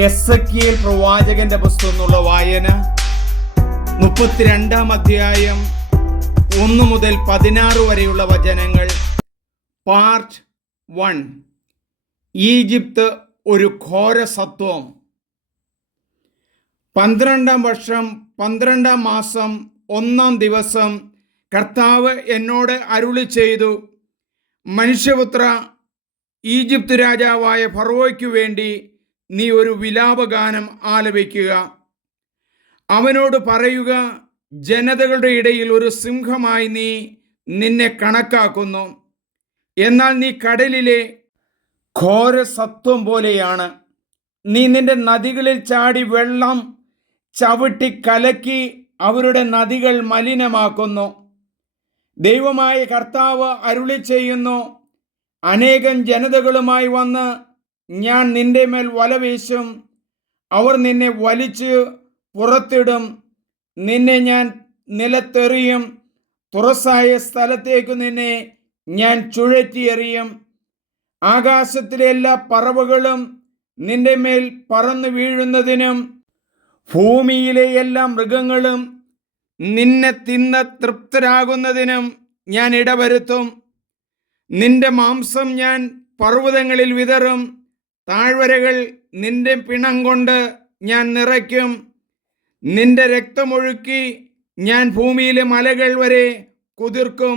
Ezekiel പ്രവാചകന്റെ പുസ്തകം എന്നുള്ള വായന 32-ാം അധ്യായം 1 മുതൽ 16 വരെയുള്ള വചനങ്ങൾ. പാർട്ട് 1. ഈജിപ്ത് ഒരു ഘോര സത്വം. 12-ാം വർഷം 12-ാം മാസം 1-ാം ദിവസം കർത്താവ് എന്നോട് അരുളി ചെയ്തു, മനുഷ്യപുത്ര, ഈജിപ്ത് രാജാവായ ഫറവോയ്ക്കു വേണ്ടി നീ ഒരു വിലാപഗാനം ആലപിക്കുക. അവനോട് പറയുക, ജനതകളുടെ ഇടയിൽ ഒരു സിംഹമായി നീ നിന്നെ കണക്കാക്കുന്നു. എന്നാൽ നീ കടലിലെ ഘോരസത്വം പോലെയാണ്. നീ നിന്റെ നദികളിൽ ചാടി വെള്ളം ചവിട്ടി കലക്കി അവരുടെ നദികൾ മലിനമാക്കുന്നു. ദൈവമായ കർത്താവ് അരുളി ചെയ്യുന്നു, അനേകം ജനതകളുമായി വന്ന് ഞാൻ നിന്റെ മേൽ വല വീശും. അവർ നിന്നെ വലിച്ച് പുറത്തിടും. നിന്നെ ഞാൻ നിലത്തെറിയും. തുറസായ സ്ഥലത്തേക്ക് നിന്നെ ഞാൻ ചുഴറ്റിയെറിയും. ആകാശത്തിലെ എല്ലാ പറവകളും നിന്റെ മേൽ പറന്നു വീഴുന്നതിനും ഭൂമിയിലെ എല്ലാ മൃഗങ്ങളും നിന്നെ തിന്ന് തൃപ്തരാകുന്നതിനും ഞാൻ ഇടവരുത്തും. നിന്റെ മാംസം ഞാൻ പർവ്വതങ്ങളിൽ വിതറും. താഴ്വരകൾ നിന്റെ പിണം കൊണ്ട് ഞാൻ നിറയ്ക്കും. നിന്റെ രക്തമൊഴുക്കി ഞാൻ ഭൂമിയിലെ മലകൾ വരെ കുതിർക്കും.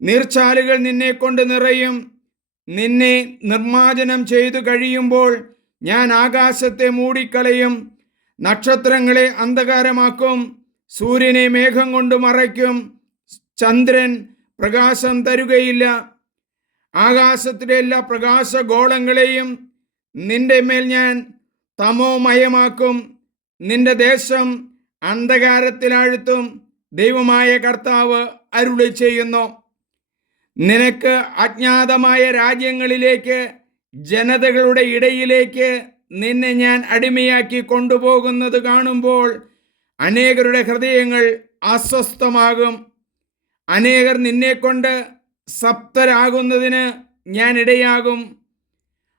നീർച്ചാലുകൾ നിന്നെ കൊണ്ട് നിറയും. നിന്നെ നിർമ്മാർജ്ജനം ചെയ്തു കഴിയുമ്പോൾ ഞാൻ ആകാശത്തെ മൂടിക്കളയും. നക്ഷത്രങ്ങളെ അന്ധകാരമാക്കും. സൂര്യനെ മേഘം കൊണ്ട് മറയ്ക്കും. ചന്ദ്രൻ പ്രകാശം തരുകയില്ല. ആകാശത്തിലെ എല്ലാ പ്രകാശഗോളങ്ങളെയും നിന്റെ മേൽ ഞാൻ തമോമയമാക്കും. നിന്റെ ദേശം അന്ധകാരത്തിലാഴ്ത്തും. ദൈവമായ കർത്താവ് അരുളി ചെയ്യുന്നു. നിനക്ക് അജ്ഞാതമായ രാജ്യങ്ങളിലേക്ക്, ജനതകളുടെ ഇടയിലേക്ക് നിന്നെ ഞാൻ അടിമയാക്കി കൊണ്ടുപോകുന്നത് കാണുമ്പോൾ അനേകരുടെ ഹൃദയങ്ങൾ അസ്വസ്ഥമാകും. അനേകർ നിന്നെക്കൊണ്ട് സപ്തരാകുന്നതിന് ഞാൻ ഇടയാകും.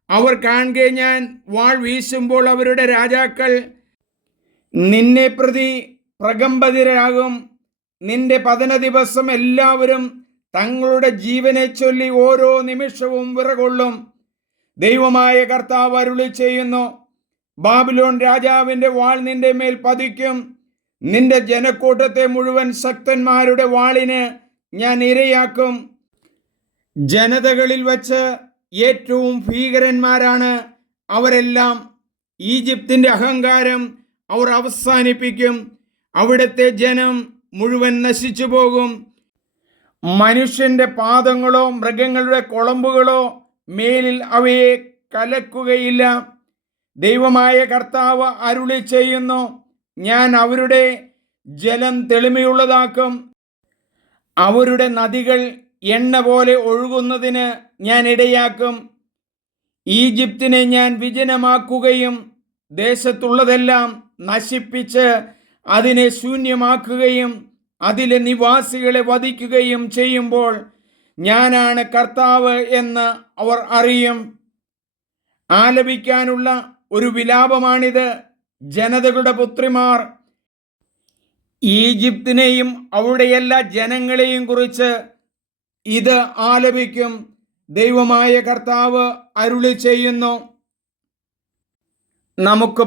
അവർ കാണുക ഞാൻ വാൾ വീശുമ്പോൾ അവരുടെ രാജാക്കൾ നിന്നെ പ്രതി പ്രകമ്പതിരാകും. നിന്റെ പതന ദിവസം എല്ലാവരും തങ്ങളുടെ ജീവനെ ചൊല്ലി ഓരോ നിമിഷവും വിറകൊള്ളും. ദൈവമായ കർത്താവ് അരുളി ചെയ്യുന്നു, ബാബിലോൺ രാജാവിൻ്റെ വാൾ നിന്റെ മേൽ പതിക്കും. നിന്റെ ജനക്കൂട്ടത്തെ മുഴുവൻ ശക്തന്മാരുടെ വാളിന് ഞാൻ ഇരയാക്കും. ജനതകളിൽ വച്ച് ഏറ്റവും ഭീകരന്മാരാണ് അവരെല്ലാം. ഈജിപ്തിൻ്റെ അഹങ്കാരം അവർ അവസാനിപ്പിക്കും. അവിടുത്തെ ജനം മുഴുവൻ നശിച്ചു പോകും. മനുഷ്യൻ്റെ പാദങ്ങളോ മൃഗങ്ങളുടെ കുളമ്പുകളോ മേലിൽ അവയെ കലക്കുകയില്ല. ദൈവമായ കർത്താവ് അരുളി ചെയ്യുന്നു, ഞാൻ അവരുടെ ജലം തെളിമയുള്ളതാക്കും. അവരുടെ നദികൾ എണ്ണ പോലെ ഒഴുകുന്നതിന് ഞാൻ ഇടയാക്കും. ഈജിപ്തിനെ ഞാൻ വിജനമാക്കുകയും ദേശത്തുള്ളതെല്ലാം നശിപ്പിച്ച് അതിനെ ശൂന്യമാക്കുകയും അതിലെ നിവാസികളെ വധിക്കുകയും ചെയ്യുമ്പോൾ ഞാനാണ് കർത്താവ് എന്ന് അവർ അറിയും. ആലപിക്കാനുള്ള ഒരു വിലാപമാണിത്. ജനതകളുടെ പുത്രിമാർ ഈജിപ്തിനെയും അവരുടെ എല്ലാ ജനങ്ങളെയും കുറിച്ച് ഇത് ആലപിക്കും. ദൈവമായ കർത്താവ് അരുളി ചെയ്യുന്നു. നമുക്ക്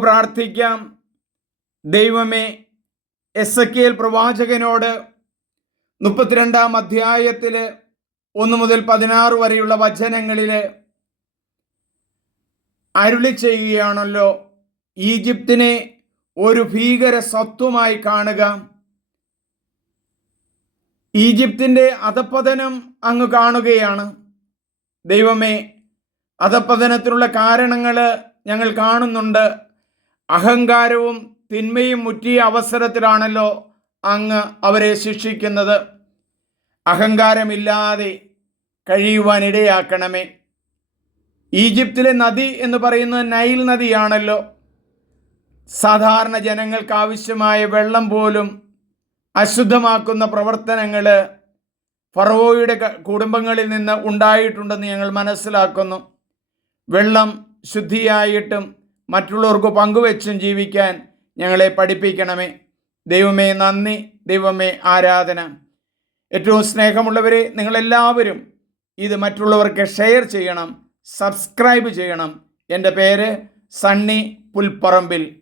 ദൈവമേ, എസെക്കിയേൽ പ്രവാചകനോട് 32-ാം അധ്യായത്തിൽ 1 മുതൽ 16 വരെയുള്ള വചനങ്ങളിൽ അരുളി ചെയ്യുകയാണല്ലോ, ഈജിപ്തിനെ ഒരു ഭീകര സത്വമായി കാണുക. ഈജിപ്തിൻ്റെ അധപ്പതനം അങ്ങ് കാണുകയാണ്. ദൈവമേ, അധപ്പതനത്തിനുള്ള കാരണങ്ങൾ ഞങ്ങൾ കാണുന്നുണ്ട്. അഹങ്കാരവും തിന്മയും മുറ്റിയ അവസരത്തിലാണല്ലോ അങ്ങ് അവരെ ശിക്ഷിക്കുന്നത്. അഹങ്കാരമില്ലാതെ കഴിയുവാൻ ഇടയാക്കണമേ. ഈജിപ്തിലെ നദി എന്ന് പറയുന്നത് നൈൽ നദിയാണല്ലോ. സാധാരണ ജനങ്ങൾക്ക് ആവശ്യമായ വെള്ളം പോലും അശുദ്ധമാക്കുന്ന പ്രവർത്തനങ്ങൾ ഫറവോയുടെ കുടുംബങ്ങളിൽ നിന്ന് ഉണ്ടായിട്ടുണ്ടെന്ന് ഞങ്ങൾ മനസ്സിലാക്കുന്നു. വെള്ളം ശുദ്ധിയായിട്ടും മറ്റുള്ളവർക്ക് പങ്കുവെച്ചും ജീവിക്കാൻ ഞങ്ങളെ പഠിപ്പിക്കണമേ. ദൈവമേ നന്ദി, ദൈവമേ ആരാധന. ഏറ്റവും സ്നേഹമുള്ളവരെ, നിങ്ങളെല്ലാവരും ഇത് മറ്റുള്ളവർക്ക് ഷെയർ ചെയ്യണം, സബ്സ്ക്രൈബ് ചെയ്യണം. എൻ്റെ പേര് സണ്ണി പുൽപ്പറമ്പിൽ.